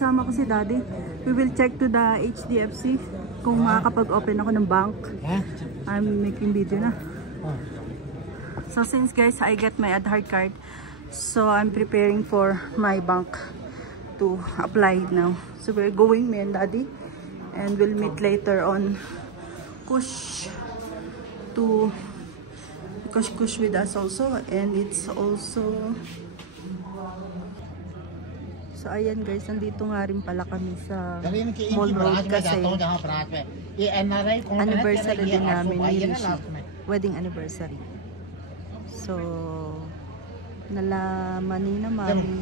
kasama ko si Daddy. We will check to the HDFC kung makakapag-open ako ng bank. I'm making video na. So since guys, I get my Aadhaar card, so I'm preparing for my bank to apply now. So we're going, me and Daddy, and we'll meet later on Kush to Kush with us also, and it's also. So ayan guys, nandito nga rin pala kami sa Mall Road kasi anniversary din namin ni Rishi. Wedding anniversary. So nalaman ni na Mami.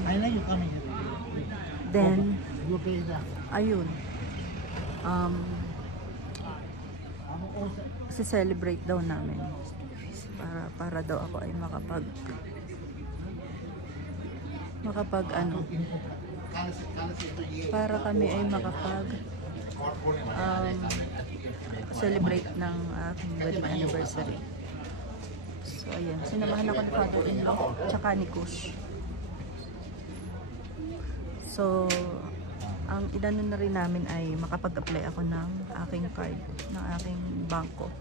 Then ayun. Celebrate daw namin. Para daw ako ay makapag ano, para kami ay makapag celebrate ng aking wedding anniversary. So ayan, sinamahan ako ni father-in-law tsaka ni Kush. So ang inano na rin namin ay makapag-apply ako ng aking card, ng aking bangko.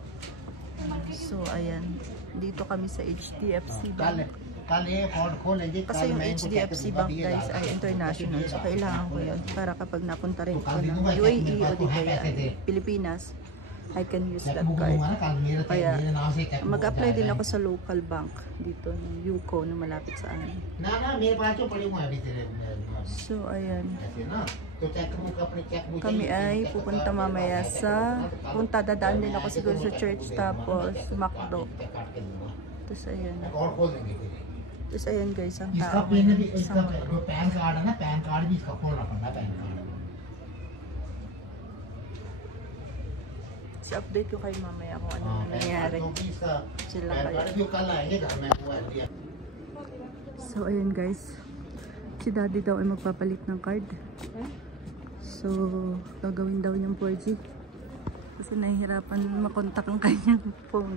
So ayan, dito kami sa HDFC Bank. Kasi yung HDFC Bank guys ay international, so kailangan ko yun para kapag napunta rin ko ng UAE o di kaya Pilipinas, I can use that card. Kaya mag-apply din ako sa local bank dito ng UCO na malapit sa amin. So ayan, kami ay pupunta mamaya sa dadaan din ako siguro sa church, tapos McDo. Tapos ayan. Tapos ayan guys, ang tao. So update ko kayo mamaya kung ano nangyayari. Sila kayo. So ayan guys, si Daddy daw ay magpapalit ng card. So gagawin daw niyang 4G kasi nahihirapan makontak ang kanyang phone.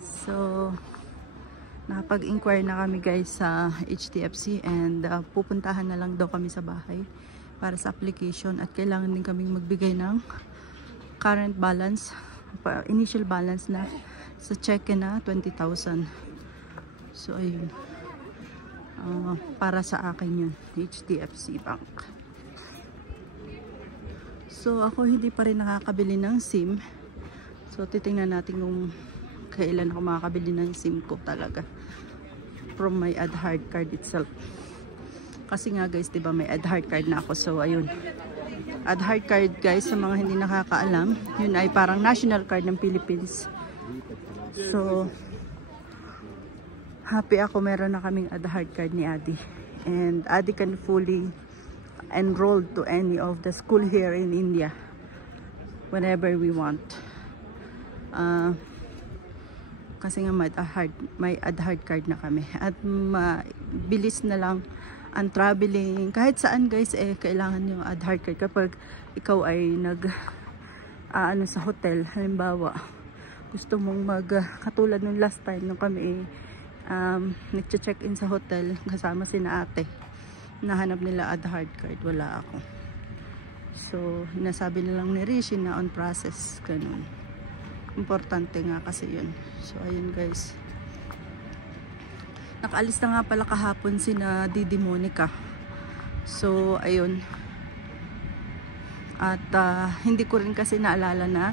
So nakapag-inquire na kami guys sa HDFC, and pupuntahan na lang daw kami sa bahay para sa application, at kailangan din kaming magbigay ng current balance, initial balance na sa cheque na 20,000. So ayun, para sa akin yun, HDFC Bank. So ako hindi pa rin nakakabili ng SIM, so titingnan natin kung kailan ako makakabili ng SIM ko talaga from my Aadhaar card itself. Kasi nga guys, diba may Aadhaar card na ako. So ayun, Aadhaar card guys, sa mga hindi nakakaalam, yun ay parang national card ng Philippines. So happy ako, meron na kaming Aadhaar card ni Adi, and Adi can fully enroll to any of the school here in India whenever we want. Kasi nga may Aadhaar card na kami, at mabilis na lang ang traveling kahit saan guys. Kailangan yung Aadhaar card kapag ikaw ay ano sa hotel. Halimbawa gusto mong katulad nung last time nung kami nag-check in sa hotel kasama sina ate, nahanap nila Aadhaar card, wala ako. So nasabi nilang ni Rishi na on process, ganun. Importante nga kasi yun. So ayun guys, nakaalis na nga pala kahapon sina Didi Monica. So ayun, at hindi ko rin kasi naalala na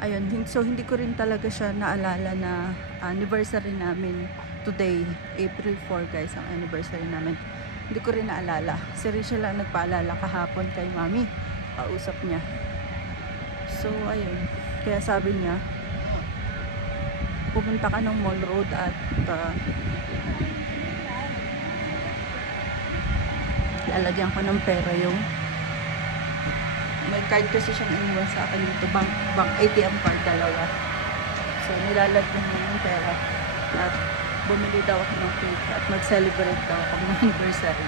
ayun, so hindi ko rin talaga siya naalala na anniversary namin today, April 4 guys, ang anniversary namin. Hindi ko rin naalala. Si Risha lang nagpaalala kahapon kay Mami, kausap niya. So ayun, kaya sabi niya pupunta ka ng Mall Road at lalagyan ko ng pera yung may card kasi siyang iniwan sa akin dito, bank ATM card, dalawa. So nilalagyan mo yung pera at bumili daw ako ng cake at mag-celebrate daw ako ng anniversary.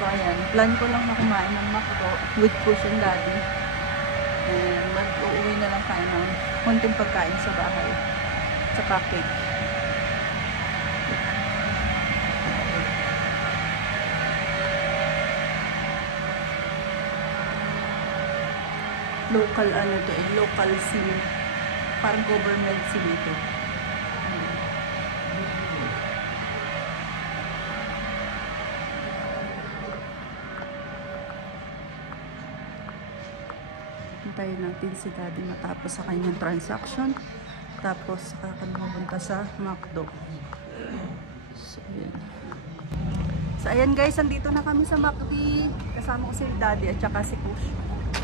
So ayan, plan ko lang na kumain ng McDo with Kush and Daddy, and mag-uuwi na lang tayo ng konting pagkain sa bahay tsaka cake. local ano to, local SIM. Parang government SIM ito. Hintayin natin si Daddy matapos sa kanyang transaction. Tapos kami pupunta sa McDo. So ayan guys, andito na kami sa McD. Kasama ko si Daddy at saka si Kush.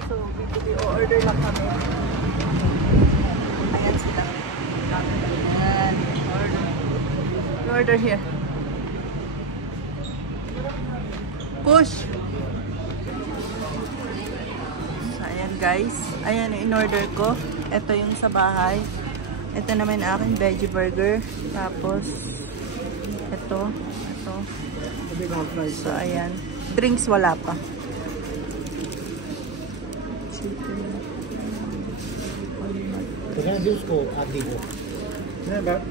So bibili o order lang kami. Ayan sila. Ayan. Order here. Kush! So ayan guys. Ayan yung in-order ko. Ito yung sa bahay. Ito naman aking veggie burger. Tapos, ito. So, ayan. Drinks wala pa. Kaya juice ko, ati ko. नहीं बात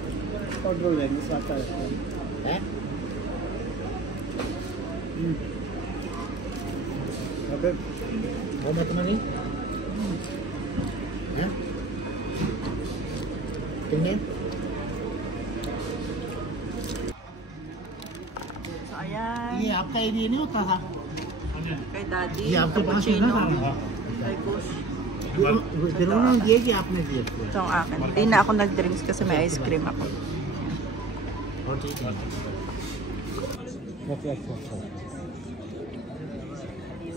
और बोल रहे हैं साथ है अबे वो मत मनी है कितने So, ayan. ये आपका एरिया नहीं होता था Kay Daddy. ये आपके पास है ना Kay Kush. दिनों दिए कि आपने दिए Ito ang akin. Hindi na ako nag-drinks kasi may ice cream ako.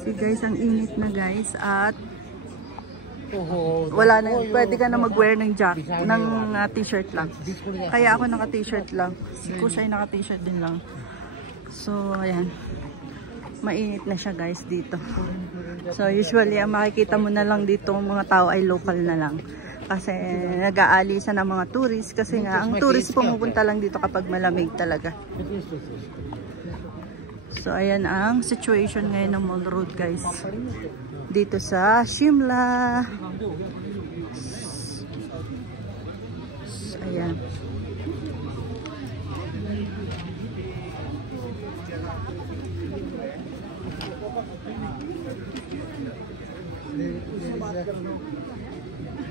So guys, ang init na guys at wala na, pwede ka na mag-wear ng ng t-shirt lang. Kaya ako naka-t-shirt lang. Si Kush ay naka-t-shirt din lang. So ayan. Mainit na siya guys dito. So usually ang makikita mo na lang dito mga tao ay local na lang. Kasi nag-aalisan ng mga tourist kasi nga ang tourist pumupunta lang dito kapag malamig talaga. So ayan ang situation ngayon ng Mall Road guys. Dito sa Shimla. So, ayan.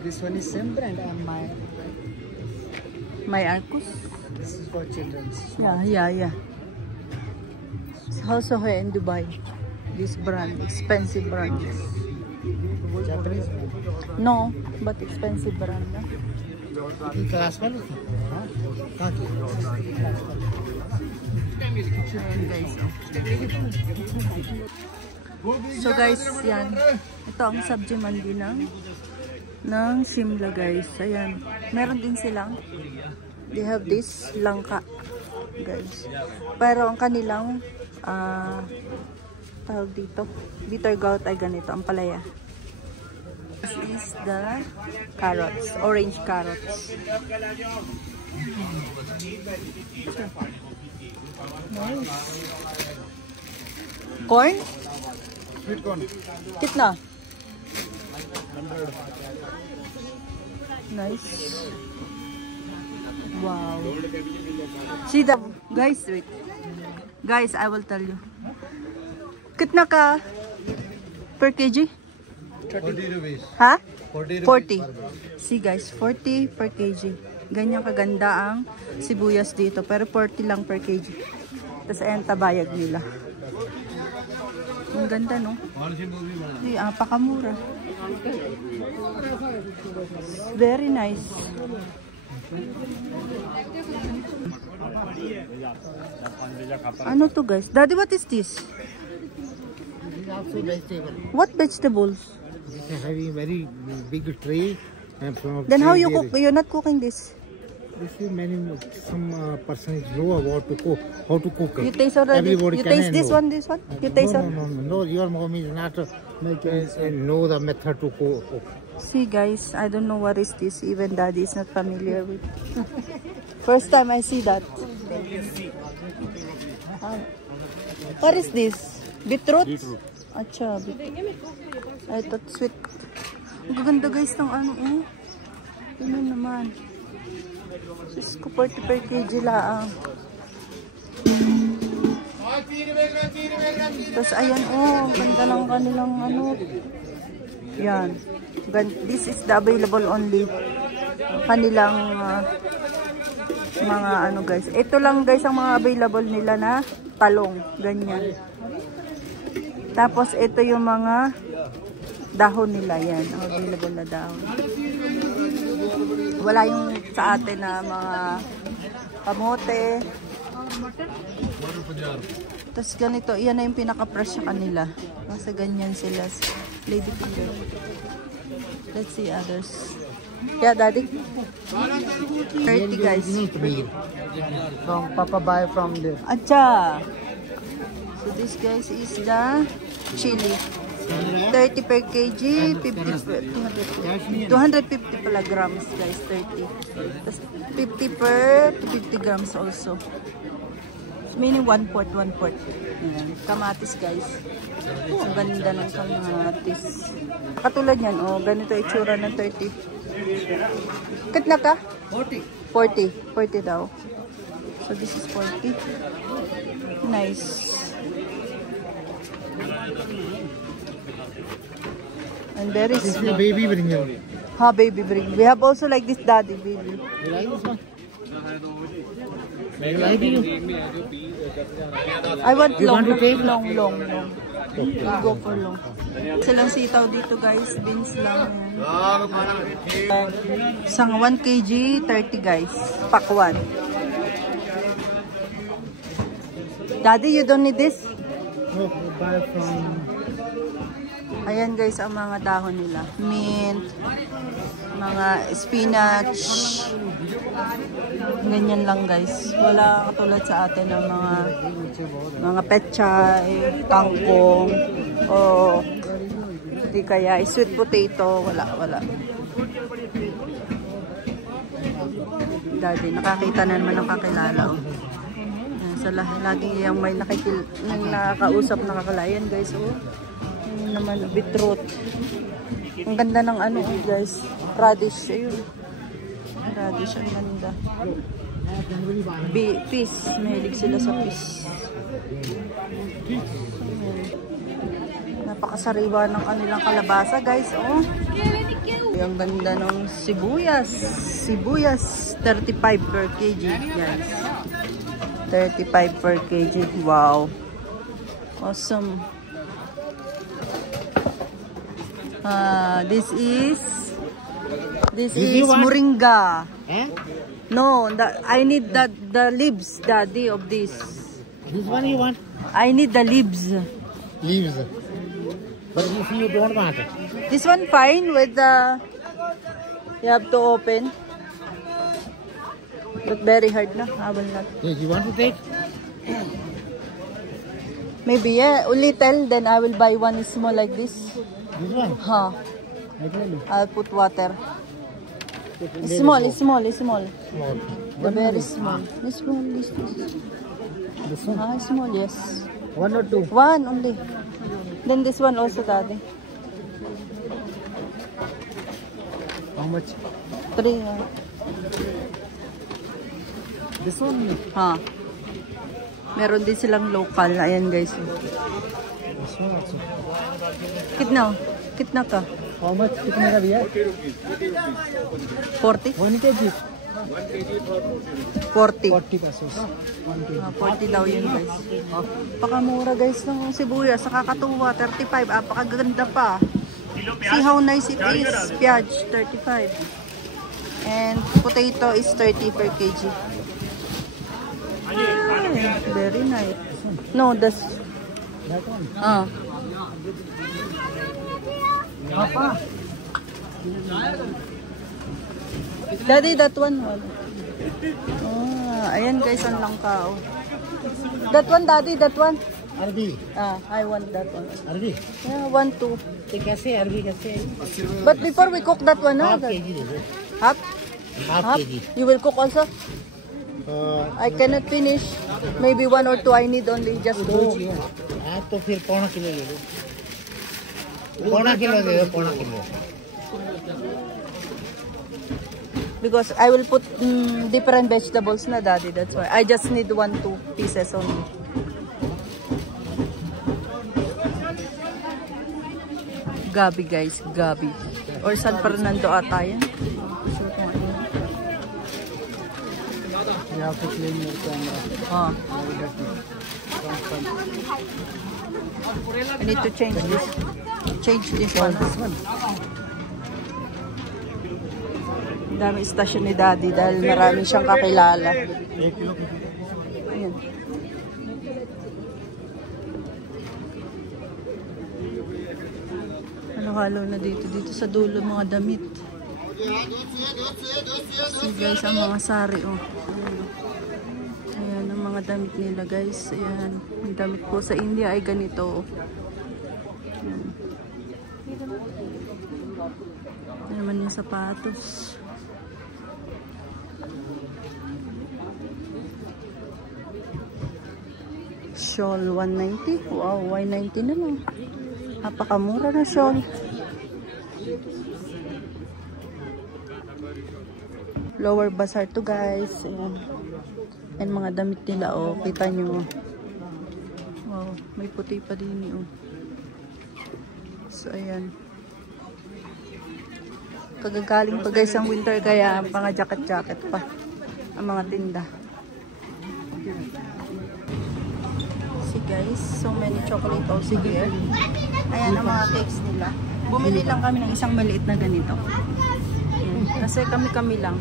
This one is same brand and May Arcus. this is for children's. Yeah. It's also here in Dubai. This brand, expensive brand. Japanese brand. No, but expensive brand. No? Class वाले कहाँ की Ayan guys. So guys, yan. Ito ang Sabji Mandi ng Shimla guys. Ayan. Meron din silang. They have this langka guys. Pero ang kanilang tawag dito. Bitter gourd ay ganito. Ang palaya. This is the carrots. Orange carrots. Nice. Corn? Sweet corn. Kitna? Nice. Wow. See the guys, wait. Guys, I will tell you. Kitna ka per kg? 40 rupees. Ha? 40 40. See guys, 40 per kg. Ganyan kaganda ang sibuyas dito. Pero 40 lang per kg. Tapos ayan tabayag nila. Ang ganda no? Hindi, pakamura. Very nice. Ano to guys? Daddy, what is this? This is also vegetable. What vegetables? This is having very big tray. And from Then how tray you there cook? You're not cooking this. This is some person is know about to cook, how to cook it. You taste already? Everybody You can taste this know. one, this one? You taste No, your mom is not know the method to cook. See guys, I don't know what is this. Even Daddy is not familiar with. First time I see that. What is this? Beetroot? Beetroot. Acha, beetroot. I thought sweet. Ang gaganda guys ng ano oh. Tingnan naman. Sus ko 40 per kg lang. Tapos ayan oh, ang ganda ng kanilang ano. Yan. This is the available only kanilang mga ano guys. Ito lang guys ang mga available nila na talong. Ganyan. Tapos ito yung mga dahon nila. Yan. Ang available na dahon. Wala yung sa atin na mga kamote. Tapos ganito. Yan na yung pinaka-fresh sa kanila. Kasi ganyan sila. Lady finger. Let's see others. Yeah, daddy. 30 guys. From Papa buy from there. Acha. So this guys is the chili. 30 per kg, 50 per 250 pala grams guys, 30. Tapos 50 per 50 grams also. Meaning 1/4. Ayan. Kamatis guys. Ang ganda ng kamatis. Katulad yan, oh, ganito itsura ng 30. Kitna ka? 40 daw. So this is 40. Nice. And there is baby brinjal. Ha, baby bring. We have also like this daddy baby. You like this one? I want You long, want to take? long. We'll go for long. Silang sitaw dito guys, beans lang. Isang 1 kg, 30 guys. Pack 1. Daddy, you don't need this? No, we buy from. Ayan guys ang mga dahon nila. Mint, mga spinach. Ganyan lang guys. Wala katulad sa atin ng mga pechay, kangkong, o di kaya sweet potato. Wala. Daddy, nakakita na naman ng kakilala. Oh. Sa lagi yung may nakakausap na kakalayan guys. Oh. Naman beetroot. Ang ganda ng ano guys, radish. Ayun, radish, ang ganda. Fish, mahilig sila sa fish. Napakasariwa ng kanilang kalabasa guys. Oh, ang ganda ng sibuyas. 35 per kg guys. 35 per kg. Wow, awesome. This is moringa. Eh? No, I need the leaves, daddy, of this. This one you want? I need the leaves. Leaves. But if you don't want it. This one fine with the. You have to open. But very hard na. I will not. Yes, you want to take? Maybe yeah, a little. Then I will buy one small like this. This one? Huh. I tell you. I'll put water. Small. Small. The very small. This one. This one? Small, yes. 1 or 2? One only. Then this one also, daddy. How much? 3. This one? Meron din silang local. Ayan guys. This one also. Kitna ka? How much? Kitne ka diya? 40? 1 kg. 40. 40 pesos. 1 kg. 40 daw yun guys. Pakamura guys ng sibuyas. Nakakatuwa. 35. Apakaganda pa. See how nice it is. Piyaj, 35. And potato is 30 per kg. Very nice. No, that's... That one? Papa. Daddy, that one. Ayan guys, ang langka. That one, daddy, that one. Arbi. I want that one. Arbi. Yeah, 1, 2. तो कैसे अरबी कैसे? But before we cook that one, Half kg दे दो. Half? Half kg. You will cook also? I cannot finish. Maybe 1 or 2 I need only, just 2. हाँ तो फिर पौना किलो ले लो. पौना किलो दे दो, पौना kilo. Because I will put different vegetables na, daddy, that's why. I just need 1-2 pieces only. Gabi guys, Gabi. Or San Fernando ata yan. So, kung ano. You have to clean your camera. Oh. Very dirty. I need to change this. Change this one. Ang dami istasyon ni Daddy dahil marami siyang kakilala. Ayan. Halo-halo na dito. Dito sa dulo mga damit. See guys, ang mga sari oh. Ayan ang mga damit nila guys. Ayan. Ang damit po sa India ay ganito. Ayan. Ayan naman yung sapatos. Shawl 190. Wow, 190 na lang. Napakamura na shawl. Lower Bazaar to guys. Ayan. Ayan mga damit nila oh. Kita nyo. Wow, may puti pa din oh. So ayan. Kagagaling pa guys ang winter kaya mga jacket-jacket pa ang mga tinda. See guys, so many chocolate also here. Ayan ang mga cakes nila. Bumili lang kami ng isang maliit na ganito. Ayan. Kasi kami-kami lang.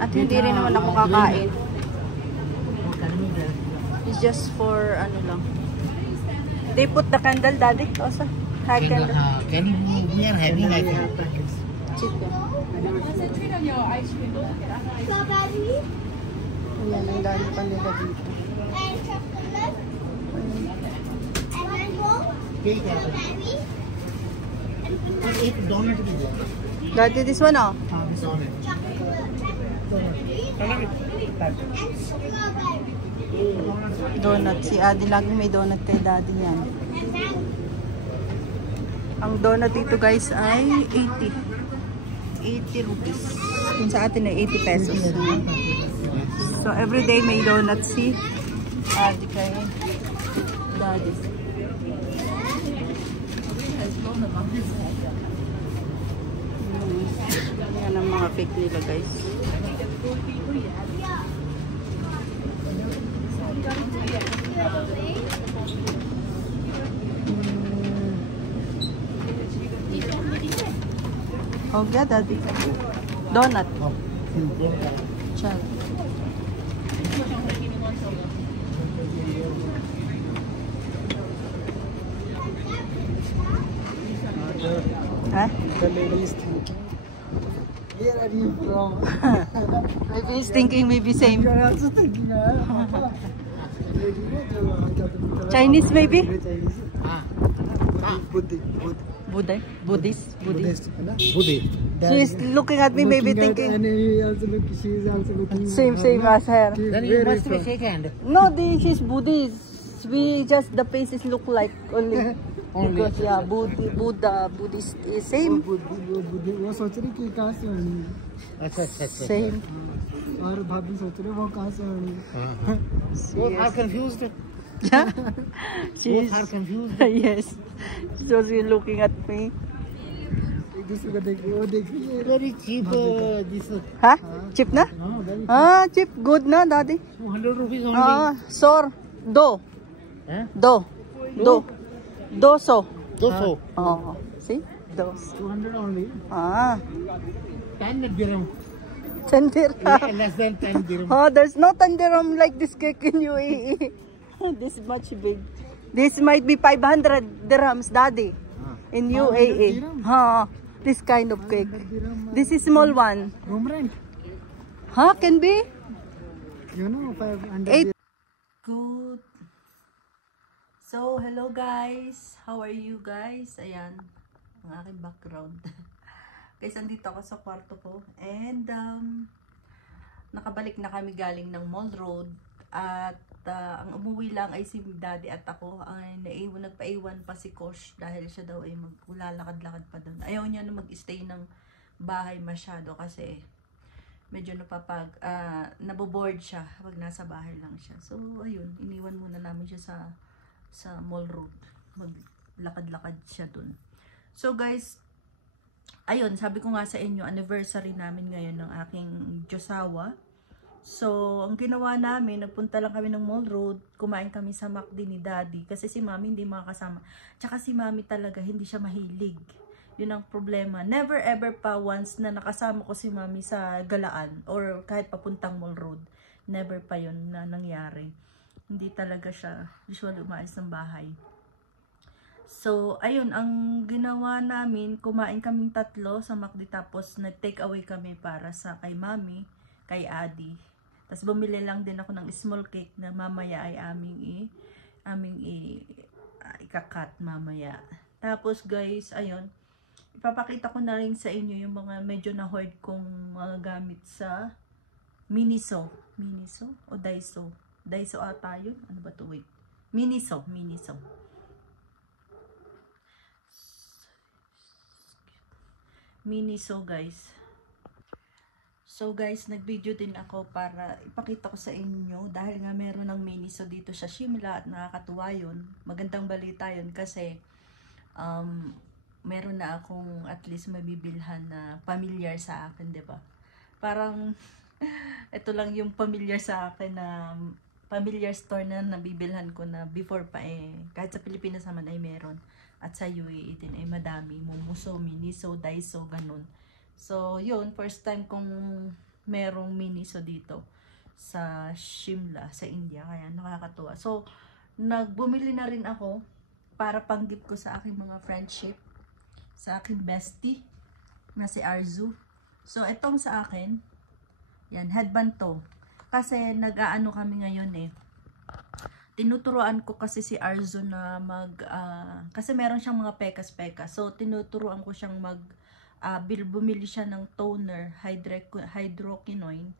At hindi rin naman ako kakain. It's just for ano lang. They put the candle, Daddy, also. High candle. We are having like Chicken. Ayan, ang dami pa nila dito. एक donut भी दो। Daddy, this one oh. Donut. Si Adi lagi may donut kay Daddy yan. Ang donut dito guys ay 80 rupees. Kung sa atin ay 80 pesos. So everyday may donut si Adi kay Daddy. Yan ang mga cake nila guys. Oh, yeah, Daddy. Donut. Chal. Huh? The lady is thinking, where are you from? Maybe he's thinking maybe same. You are also thinking, Papa. Chinese maybe? Chinese. Buddhist. Budhi. She is looking at me maybe thinking. And he also look, she is also looking. Same as her. Then you must be shake hand. No, she's Buddhist. We just the faces look like only. Because yeah, Buddhist is same. वो सोच रही कि कहाँ से होनी अच्छा अच्छा अच्छा Same. और भाभी सोच रहे वो कहाँ से होनी Both are confused. Yeah. She's Both are confused. yes. So she's looking at me. एक दूसरे को देख वो देख रही है Very cheap. This Huh? Cheap na? very Ah, cheap. Good na, Daddy. 200 rupees only. Ah, sor. Do. Huh? Do. Doso. 200. Oh, see? Dos. 200 only. Ah, 10 dirham. 10 dirham. Less than 10 dirham. Oh, there's no 10 dirham like this cake in UAE. This is much big. This might be 500 dirhams, Daddy. In 500 UAE. dirham? Huh, this kind of cake. This is small one. Room rent. Huh, can be? You know 500. Good. So, hello guys. How are you guys? Ayan, ang aking background. Guys, andito ako sa kwarto ko. And, nakabalik na kami galing ng Mall Road. At, ang umuwi lang ay si Daddy at ako. Nagpaiwan pa si Kosh dahil siya daw ay maglalakad-lakad pa doon. Ayaw niya na mag-stay ng bahay masyado kasi medyo naboboard siya pag nasa bahay lang siya. So, ayun, iniwan muna namin siya sa Mall Road. Maglakad-lakad siya dun. So guys, ayun, sabi ko nga sa inyo, anniversary namin ngayon ng aking Diyosawa. So, ang ginawa namin, nagpunta lang kami ng Mall Road, kumain kami sa McD ni Daddy, kasi si Mami hindi makakasama. Tsaka si Mami talaga, hindi siya mahilig. Yun ang problema. Never ever pa once na nakasama ko si Mami sa galaan, or kahit papuntang Mall Road. Never pa yun na nangyari. Hindi talaga siya usually umalis ng bahay. So, ayun, ang ginawa namin, kumain kaming tatlo sa McD, tapos nag-take away kami para sa kay Mami, kay Adi. Tapos bumili lang din ako ng small cake na mamaya ay aming ikakat mamaya. Tapos guys, ayun, ipapakita ko na rin sa inyo yung mga medyo na-hoard kong mga gamit sa Miniso. Miniso o Daiso? Daiso ata yun? Ano ba to? Wait. Miniso. Miniso. Miniso guys. So guys, nag-video din ako para ipakita ko sa inyo dahil nga meron ng Miniso dito sa Shimla at nakakatuwa yun. Magandang balita yun kasi meron na akong at least mabibilhan na familiar sa akin, 'di ba? Parang ito lang yung familiar sa akin na familiar store na nabibilhan ko na before pa kahit sa Pilipinas naman ay meron at sa UAE din ay madami, Momuso, Miniso, Daiso, ganun. So, yun, first time kong merong Miniso dito sa Shimla, sa India. Kaya nakakatuwa. So, nagbumili na rin ako para pang-gift ko sa aking mga friendship, sa aking bestie, na si Arzu. So, itong sa akin, yan, headband to. Kasi nag-aano kami ngayon tinuturuan ko kasi si Arzu na kasi meron siyang mga pekas-pekas. So, tinuturuan ko siyang bumili siya ng toner, hydroquinone,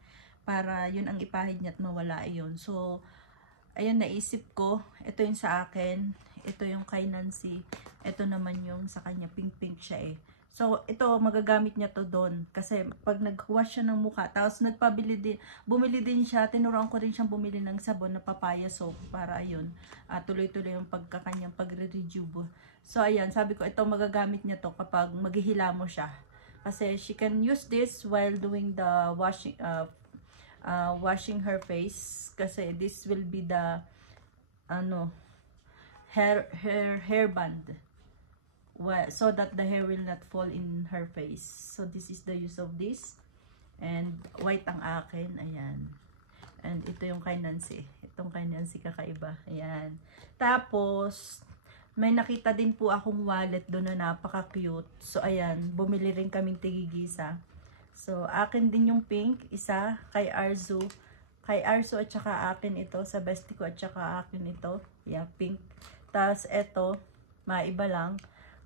para yun ang ipahid niya at mawala yun. So, ayun, naisip ko, ito yung sa akin, ito yung kay Nancy, ito naman yung sa kanya, pink-pink siya So, ito, magagamit niya to doon. Kasi, pag nag-wash siya ng mukha, tapos bumili din siya, tinuruan ko rin siyang bumili ng sabon na papaya soap, para ayun, tuloy-tuloy yung kanyang pagre-rejuve. So, ayan, sabi ko, ito magagamit niya to kapag maghihila mo siya. Kasi, she can use this while doing the washing her face. Kasi, this will be the, hair band. So that the hair will not fall in her face. So this is the use of this. And white ang akin. Ayan. And ito yung kay Nancy. Itong kay Nancy kakaiba. Ayan. Tapos, may nakita din po akong wallet doon na napaka-cute. So ayan, bumili rin kaming tigigisa. So akin din yung pink. Isa kay Arzu. Kay Arzu at saka akin ito. Sa bestie ko at saka akin ito. Yeah, pink. Tapos ito, maiba lang.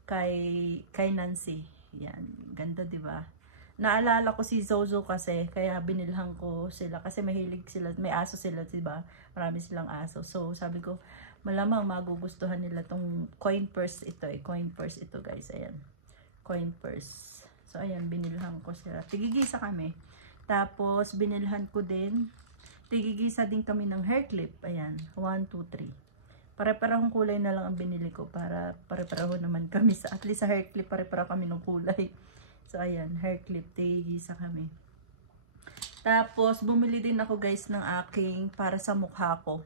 Kay Nancy. Yan, ganda 'di ba? Naalala ko si Zozo kasi kaya binilhan ko sila kasi mahilig sila, may aso sila, 'di ba? Marami silang aso. So sabi ko, malamang magugustuhan nila tong coin purse ito, coin purse ito, guys. Ayan. Coin purse. So ayan, binilhan ko sila. Tigigisa kami. Tapos binilhan ko din, tigigisa din kami ng hair clip. Ayan, 1 2 3. Pare-parehong kulay na lang ang binili ko para pare-pareho naman kami sa, at least sa hair clip, pare-pareho kami ng kulay. So, ayan, hair clip, tigisa kami. Tapos, bumili din ako guys ng aking, para sa mukha ko.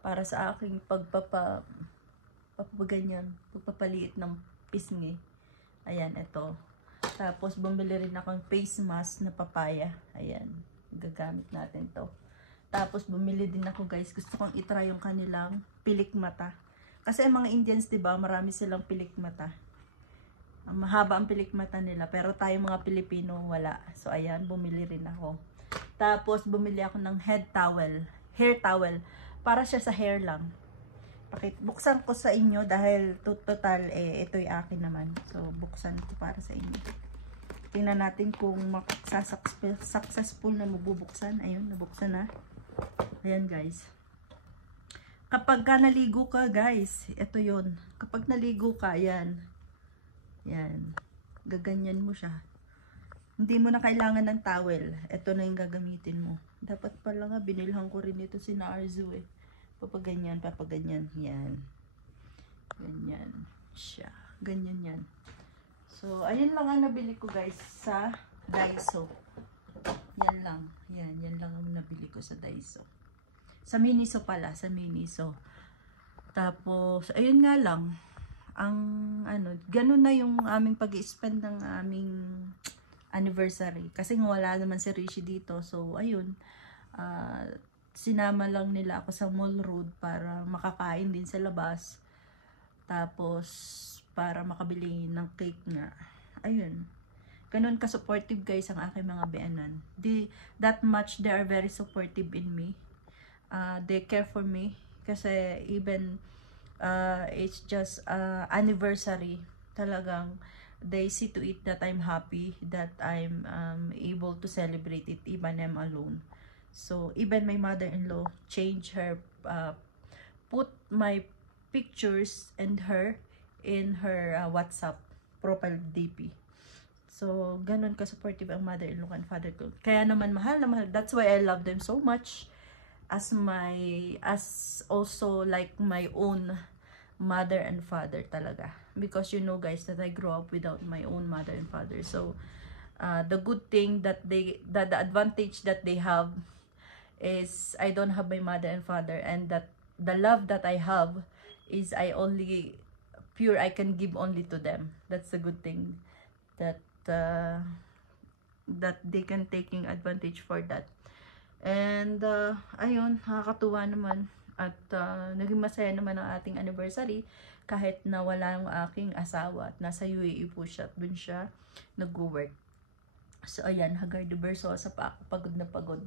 Para sa aking pagpapaliit ng pisngi. Ayan, ito. Tapos, bumili rin ako ng face mask na papaya. Ayan, gagamit natin to. Tapos, bumili din ako guys. Gusto kong itry yung kanilang pilik mata. Kasi ang mga Indians, diba, marami silang pilik mata. Mahaba ang pilik mata nila. Pero tayo mga Pilipino, wala. So, ayan, bumili rin ako. Tapos, bumili ako ng hair towel. Para siya sa hair lang. Buksan ko sa inyo dahil total, ito'y akin naman. So, buksan ko para sa inyo. Tingnan natin kung successful na mabubuksan. Ayun, nabuksan na. Ayan guys. Kapag naligo ka guys, ito yun. Kapag naligo ka, ayan. Yan. Gaganyan mo siya. Hindi mo na kailangan ng towel. Ito na yung gagamitin mo. Dapat pala nga, binilhan ko rin ito si Arzu papaganyan. Yan. Ganyan siya. Ganyan yan. So, ayun lang ang nabili ko guys sa Daiso. Yan lang. Yan lang ang nabili ko sa Daiso. Sa Miniso pala, sa Miniso. Tapos, ayun nga lang. Ang ganun na yung aming pag-i-spend ng aming anniversary. Kasi wala naman si Rishi dito. So, ayun. Sinama lang nila ako sa Mall Road para makakain din sa labas. Tapos, para makabili ng cake nga. Ayun. Ganun ka-supportive guys ang aking mga bianan. That much they are very supportive in me. They care for me. Kasi even it's just anniversary. Talagang they see to it that I'm happy. That I'm able to celebrate it even I'm alone. So, even my mother-in-law changed her, put my pictures and her in her WhatsApp profile DP. So, ganun ka-supportive ang mother-in-law and father ko. Kaya naman mahal na mahal. That's why I love them so much. As also like my own mother and father talaga. Because you know guys that I grew up without my own mother and father. So, the good thing that the advantage that they have is I don't have my mother and father, and that the love that I have is I can give only to them. That's a good thing that they can taking advantage for that. And ayun, nakakatuwa naman at naging masaya naman ang ating anniversary kahit na wala yung aking asawa at nasa UAE po siya at dun siya nag-work. So ayan, Hagar de Bersosa pa ako, pagod na pagod.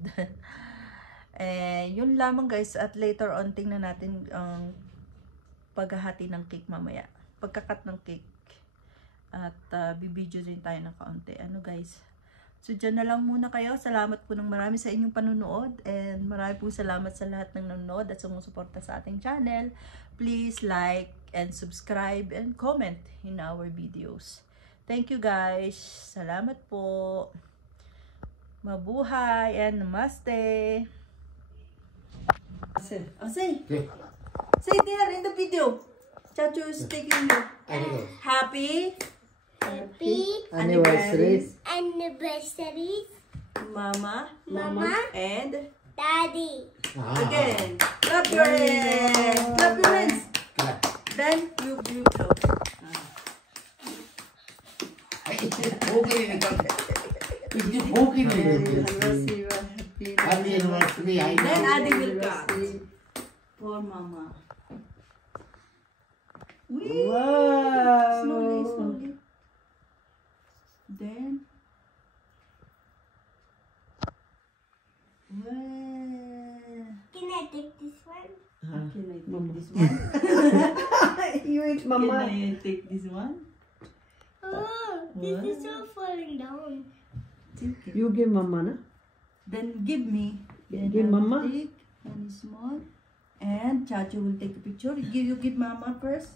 And yun lamang guys, at later on tingnan natin ang paghahati ng cake mamaya. Pagkakat ng cake. At bibidyo din tayo ng kaunti. Ano guys? So dyan na lang muna kayo. Salamat po ng marami sa inyong panunood. And marami po salamat sa lahat ng nanonood at sumusuporta sa ating channel. Please like and subscribe and comment in our videos. Thank you guys. Salamat po. Mabuhay and namaste. Say there in the video. Chachu is taking you. Happy Anniversary. Mama and Daddy. again. Clap your hands. Clap your hands. Then you blow. Then Adi will cut for Mama. Wow. Slowly. Then Can I take this one? Can I take this one? You eat Can mama. I take this one? Oh, this is all falling down. Take it. You give mama, na? Then give me. Then Give I will Mama. take one small. And Chachu will take a picture. You give Mama first.